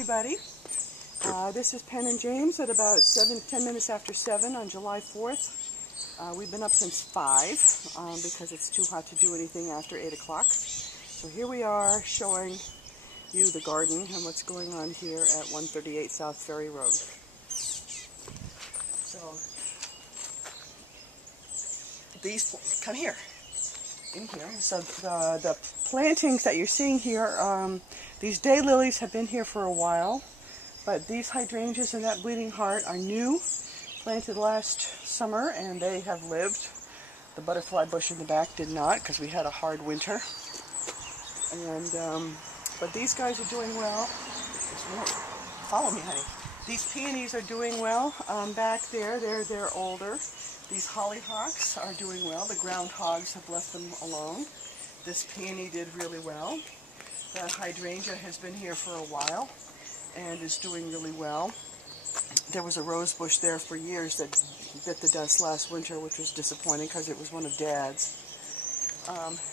everybody. This is Penn and James at about 10 minutes after 7 on July 4th. We've been up since 5 because it's too hot to do anything after 8 o'clock. So here we are showing you the garden and what's going on here at 138 South Ferry Road. So these, come here, in here. So the plantings that you're seeing here, these daylilies have been here for a while, but these hydrangeas and that bleeding heart are new, planted last summer, and they have lived. The butterfly bush in the back did not, because we had a hard winter. And but these guys are doing well. Follow me, honey. These peonies are doing well. Back there, they're older. These hollyhocks are doing well. The groundhogs have left them alone. This peony did really well. The hydrangea has been here for a while and is doing really well. There was a rose bush there for years that bit the dust last winter, which was disappointing because it was one of Dad's.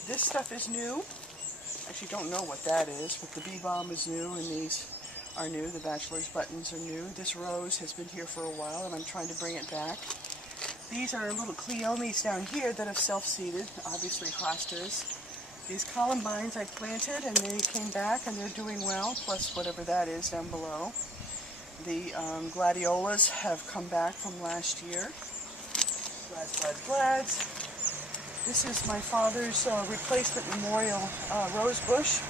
This stuff is new. Actually, don't know what that is, but the bee balm is new, and these are new. The bachelor's buttons are new. This rose has been here for a while, and I'm trying to bring it back. These are little cleomes down here that have self-seeded, obviously hostas. These columbines I planted, and they came back, and they're doing well, plus whatever that is down below. The gladiolas have come back from last year. Glads. This is my father's replacement memorial rose bush,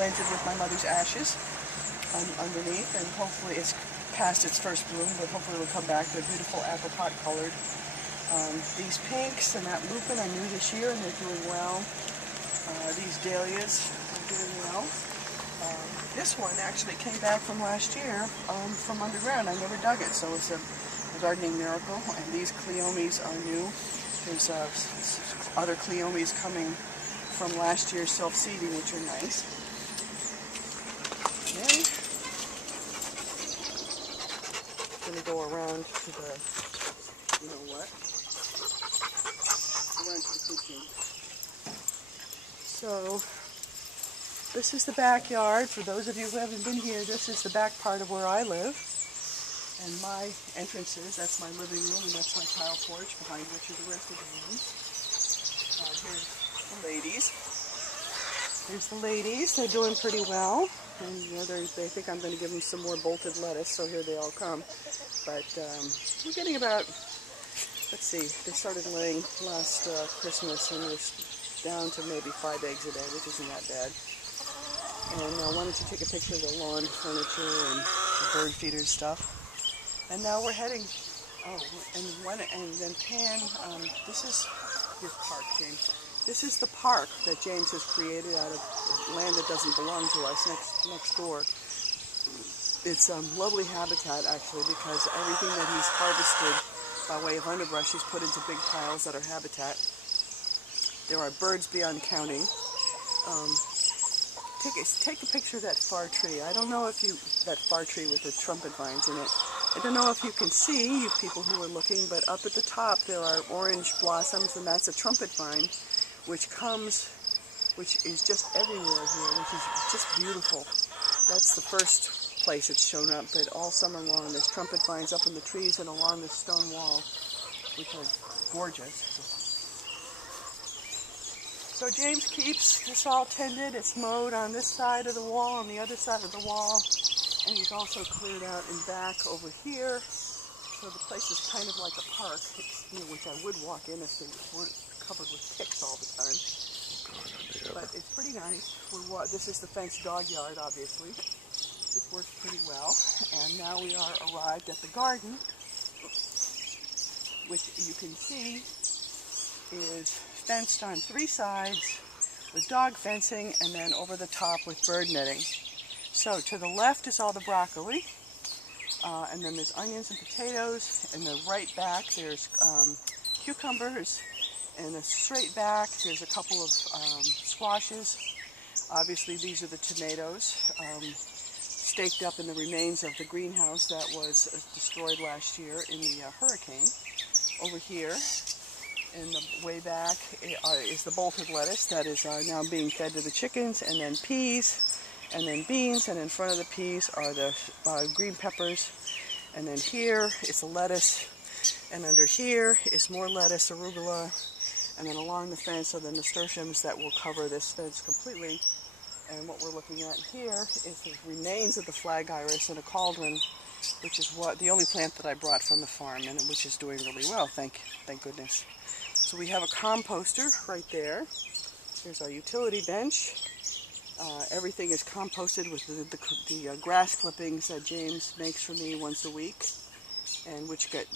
planted with my mother's ashes underneath, and hopefully it's past its first bloom, but hopefully it'll come back. They're beautiful apricot colored. These pinks and that lupin are new this year, and they're doing well. These dahlias are doing well. This one actually came back from last year from underground. I never dug it, so it's a gardening miracle. And these cleomes are new. There's other cleomes coming from last year's self-seeding, which are nice. Okay. I'm going to go around to the, you know what? Around to the cooking. So, this is the backyard. For those of you who haven't been here, this is the back part of where I live. And my entrances, that's my living room, and that's my tile porch, behind which are the rest of the rooms. Here's the ladies. Here's the ladies. They're doing pretty well. And you know, they think I'm going to give them some more bolted lettuce, so here they all come. But we're getting about, let's see, they started laying last Christmas, and they're down to maybe 5 eggs a day, which isn't that bad. And I wanted to take a picture of the lawn furniture and the bird feeder stuff. And now we're heading, and then Pan, this is your park, James. This is the park that James has created out of land that doesn't belong to us next door. It's lovely habitat, actually, because everything that he's harvested by way of underbrush he's put into big piles that are habitat. There are birds beyond counting. Take a picture of that far tree. I don't know if that far tree with the trumpet vines in it. I don't know if you can see, you people who are looking, but up at the top there are orange blossoms, and that's a trumpet vine, which is just everywhere here, which is just beautiful. That's the first place it's shown up, but all summer long there's trumpet vines up in the trees and along the stone wall, which are gorgeous. So James keeps this all tended. It's mowed on this side of the wall, on the other side of the wall, and he's also cleared out and back over here. So the place is kind of like a park, which I would walk in if they weren't covered with ticks all the time. But it's pretty nice. This is the fenced dog yard, obviously. It works pretty well. And now we are arrived at the garden, which you can see is fenced on 3 sides with dog fencing, and then over the top with bird netting. So to the left is all the broccoli, and then there's onions and potatoes. In the right back there's cucumbers, and the straight back there's a couple of squashes. Obviously these are the tomatoes, staked up in the remains of the greenhouse that was destroyed last year in the hurricane. Over here in the way back is the bolted lettuce that is now being fed to the chickens, and then peas, and then beans, and in front of the peas are the green peppers, and then here is the lettuce, and under here is more lettuce, arugula, and then along the fence are the nasturtiums that will cover this fence completely. And what we're looking at here is the remains of the flag iris in a cauldron, which is the only plant that I brought from the farm, and which is doing really well, thank goodness. So we have a composter right there. Here's our utility bench. Everything is composted with the grass clippings that James makes for me once a week, and which get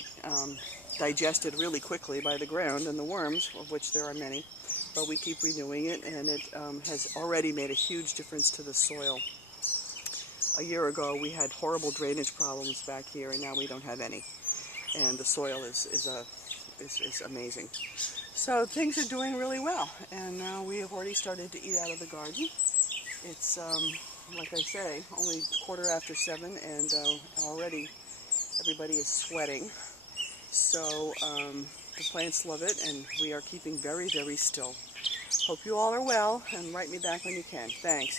digested really quickly by the ground and the worms, of which there are many. But we keep renewing it, and it has already made a huge difference to the soil. A year ago, we had horrible drainage problems back here, and now we don't have any. And the soil is amazing. So things are doing really well, and now we have already started to eat out of the garden. It's, like I say, only 7:15, and already everybody is sweating. So the plants love it, and we are keeping very, very still. Hope you all are well, and write me back when you can. Thanks.